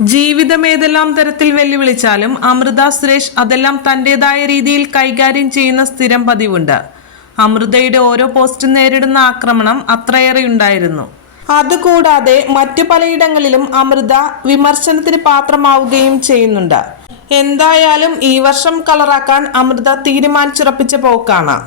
ജീവിതം ഏതെല്ലാം തരത്തിൽ വെല്ലുവിളിച്ചാലും അമൃത സുരേഷ് അതെല്ലാം തന്റേതായ രീതിയിൽ കൈകാര്യം ചെയ്യുന്ന സ്ഥിരം പതിവുണ്ട്. അമൃതയുടെ ഓരോ പോസ്റ്റും നേരിടുന്ന ആക്രമണം അത്രയേറെ ഉണ്ടായിരുന്നു. അതുകൂടാതെ മറ്റു പലയിടങ്ങളിലും അമൃത വിമർശനത്തിന് പാത്രമാവുകയും ചെയ്യുന്നുണ്ട്. എന്തായാലും ഈ വർഷം കളറാക്കാൻ അമൃത തീരുമാനിച്ചുറപ്പിച്ച പോക്കാണ്.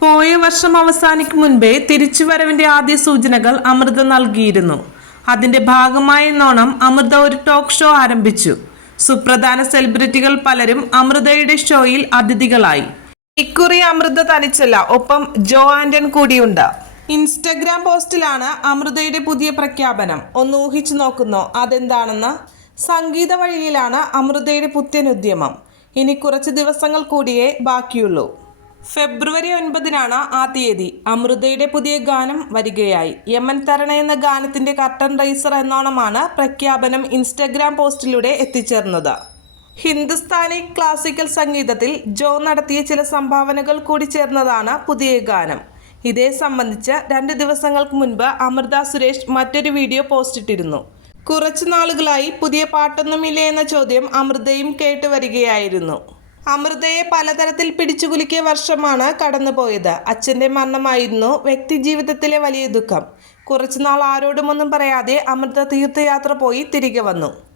പോയ വർഷം അവസാനിക്കും മുൻപേ തിരിച്ചുവരവിന്റെ ആദ്യ സൂചനകൾ അമൃത നൽകിയിരുന്നു. അതിന്റെ ഭാഗമായെന്നോണം അമൃത ഒരു ടോക്ക് ഷോ ആരംഭിച്ചു. സുപ്രധാന സെലിബ്രിറ്റികൾ പലരും അമൃതയുടെ ഷോയിൽ അതിഥികളായി. ഇക്കുറി അമൃത തനിച്ചല്ല ഒപ്പം ജോ ആൻഡൻ കൂടിയുണ്ട്. ഇൻസ്റ്റഗ്രാം പോസ്റ്റിലാണ് അമൃതയുടെ പുതിയ പ്രഖ്യാപനം. ഒന്ന് ഊഹിച്ചു നോക്കുന്നോ അതെന്താണെന്ന്? സംഗീത വഴിയിലാണ് അമൃതയുടെ പുത്തൻ ഉദ്യമം ഇനി കുറച്ച് ദിവസങ്ങൾ കൂടിയേ ബാക്കിയുള്ളൂ. ഫെബ്രുവരി ഒൻപതിനാണ് ആ തീയതി. അമൃതയുടെ പുതിയ ഗാനം വരികയായി. യമൻ തരണ എന്ന ഗാനത്തിന്റെ കർട്ടൻ റൈസർ എന്നോണമാണ് പ്രഖ്യാപനം ഇൻസ്റ്റഗ്രാം പോസ്റ്റിലൂടെ എത്തിച്ചേർന്നത്. ഹിന്ദുസ്ഥാനി ക്ലാസിക്കൽ സംഗീതത്തിൽ ജോ നടത്തിയ ചില സംഭാവനകൾ കൂടി ചേർന്നതാണ് പുതിയ ഗാനം. ഇതേ സംബന്ധിച്ച് രണ്ട് ദിവസങ്ങൾക്ക് മുൻപ് അമൃത സുരേഷ് മറ്റൊരു വീഡിയോ പോസ്റ്റിട്ടിരുന്നു. കുറച്ചു നാളുകളായി പുതിയ പാട്ടൊന്നുമില്ലേ എന്ന ചോദ്യം അമൃതയും കേട്ടു വരികയായിരുന്നു. അമൃതയെ പലതരത്തിൽ പിടിച്ചുകുലുക്കിയ വർഷമാണ് കടന്നുപോയത്. അച്ഛന്റെ മരണമായിരുന്നു വ്യക്തി ജീവിതത്തിലെ വലിയ ദുഃഖം. കുറച്ചുനാൾ ആരോടുമൊന്നും പറയാതെ അമൃത തീർത്ഥയാത്ര പോയി തിരികെ വന്നു.